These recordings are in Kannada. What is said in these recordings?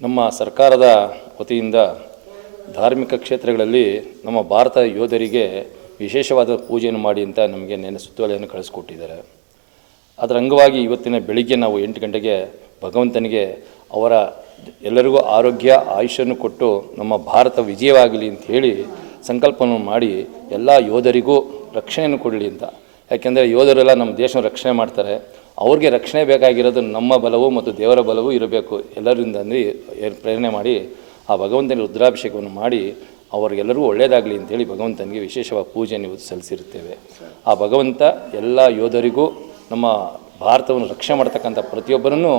ನಮ್ಮ ಸರ್ಕಾರದ ವತಿಯಿಂದ ಧಾರ್ಮಿಕ ಕ್ಷೇತ್ರಗಳಲ್ಲಿ ನಮ್ಮ ಭಾರತ ಯೋಧರಿಗೆ ವಿಶೇಷವಾದ ಪೂಜೆಯನ್ನು ಮಾಡಿ ಅಂತ ನಮಗೆ ನೆನೆ ಸುತ್ತೋಲೆಯನ್ನು ಕಳಿಸ್ಕೊಟ್ಟಿದ್ದಾರೆ. ಅದರ ಅಂಗವಾಗಿ ಇವತ್ತಿನ ಬೆಳಿಗ್ಗೆ ನಾವು ಎಂಟು ಗಂಟೆಗೆ ಭಗವಂತನಿಗೆ ಅವರ ಎಲ್ಲರಿಗೂ ಆರೋಗ್ಯ ಆಯುಷ್ಯನ್ನು ಕೊಟ್ಟು ನಮ್ಮ ಭಾರತ ವಿಜಯವಾಗಲಿ ಅಂತ ಹೇಳಿ ಸಂಕಲ್ಪವನ್ನು ಮಾಡಿ ಎಲ್ಲ ಯೋಧರಿಗೂ ರಕ್ಷಣೆಯನ್ನು ಕೊಡಲಿ ಅಂತ. ಯಾಕೆಂದರೆ ಯೋಧರೆಲ್ಲ ನಮ್ಮ ದೇಶವನ್ನು ರಕ್ಷಣೆ ಮಾಡ್ತಾರೆ. ಅವ್ರಿಗೆ ರಕ್ಷಣೆ ಬೇಕಾಗಿರೋದು ನಮ್ಮ ಬಲವು ಮತ್ತು ದೇವರ ಬಲವೂ ಇರಬೇಕು. ಎಲ್ಲರಿಂದ ಅಂದರೆ ಪ್ರೇರಣೆ ಮಾಡಿ ಆ ಭಗವಂತನ ರುದ್ರಾಭಿಷೇಕವನ್ನು ಮಾಡಿ ಅವರಿಗೆಲ್ಲರಿಗೂ ಒಳ್ಳೆಯದಾಗಲಿ ಅಂತೇಳಿ ಭಗವಂತನಿಗೆ ವಿಶೇಷವಾಗಿ ಪೂಜೆ ಇವತ್ತು ಸಲ್ಲಿಸಿರುತ್ತೇವೆ. ಆ ಭಗವಂತ ಎಲ್ಲ ಯೋಧರಿಗೂ ನಮ್ಮ ಭಾರತವನ್ನು ರಕ್ಷಣೆ ಮಾಡ್ತಕ್ಕಂಥ ಪ್ರತಿಯೊಬ್ಬರನ್ನು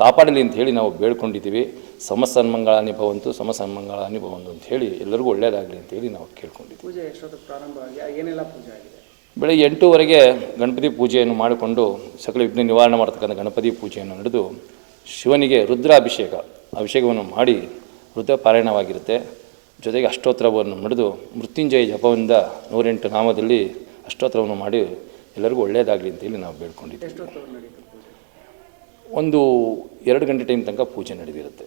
ಕಾಪಾಡಲಿ ಅಂತ ಹೇಳಿ ನಾವು ಬೇಡ್ಕೊಂಡಿದ್ದೀವಿ. ಸಮಸನ್ಮಂಗಳ ಭವಂತು, ಸಮಸನ್ಮಂಗಳಾನಿ ಭವಂತು ಅಂತ ಹೇಳಿ ಎಲ್ಲರಿಗೂ ಒಳ್ಳೆಯದಾಗಲಿ ಅಂತೇಳಿ ನಾವು ಕೇಳ್ಕೊಂಡಿದ್ದೀವಿ. ಪೂಜೆ ಪ್ರಾರಂಭ ಆಗಿ ಏನೆಲ್ಲ ಪೂಜೆ ಆಗಿದೆ? ಬೆಳಗ್ಗೆ ಎಂಟೂವರೆಗೆ ಗಣಪತಿ ಪೂಜೆಯನ್ನು ಮಾಡಿಕೊಂಡು ಸಕಲ ವಿಘ್ನ ನಿವಾರಣೆ ಮಾಡತಕ್ಕಂಥ ಗಣಪತಿ ಪೂಜೆಯನ್ನು ನಡೆದು ಶಿವನಿಗೆ ರುದ್ರಾಭಿಷೇಕ ಅಭಿಷೇಕವನ್ನು ಮಾಡಿ ರುದ್ರ ಪಾರಾಯಣವಾಗಿರುತ್ತೆ ಜೊತೆಗೆ ಅಷ್ಟೋತ್ತರವನ್ನು ನಡೆದು ಮೃತ್ಯುಂಜಯ ಜಪದಿಂದ ನೂರೆಂಟು ನಾಮದಲ್ಲಿ ಅಷ್ಟೋತ್ತರವನ್ನು ಮಾಡಿ ಎಲ್ಲರಿಗೂ ಒಳ್ಳೆಯದಾಗಲಿ ಅಂತೇಳಿ ನಾವು ಬೇಡ್ಕೊಂಡಿದ್ದೀವಿ ಒಂದು ಎರಡು ಗಂಟೆ ಟೈಮ್ ತನಕ ಪೂಜೆ ನಡೆದಿರುತ್ತೆ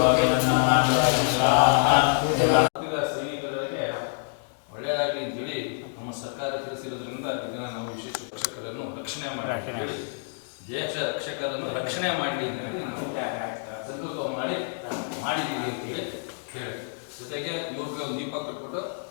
ಸರ್ಕಾರ ತಿಳಿಸಿರೋದ್ರಿಂದ ಇದನ್ನು ನಾವು ವಿಶೇಷ ರಕ್ಷಕರನ್ನು ರಕ್ಷಣೆ ಮಾಡಿ. ದೇಶ ರಕ್ಷಕರನ್ನು ರಕ್ಷಣೆ ಮಾಡಿ ಅಂತ ಹೇಳಿ ನಾವು ಸಂಕಲ್ಪ ಮಾಡಿ ಮಾಡಿದ್ದೀವಿ ಅಂತ ಹೇಳಿ ಜೊತೆಗೆ ಇವ್ರಿಗೆ ಒಂದು ದೀಪ ಕೊಟ್ಬಿಟ್ಟು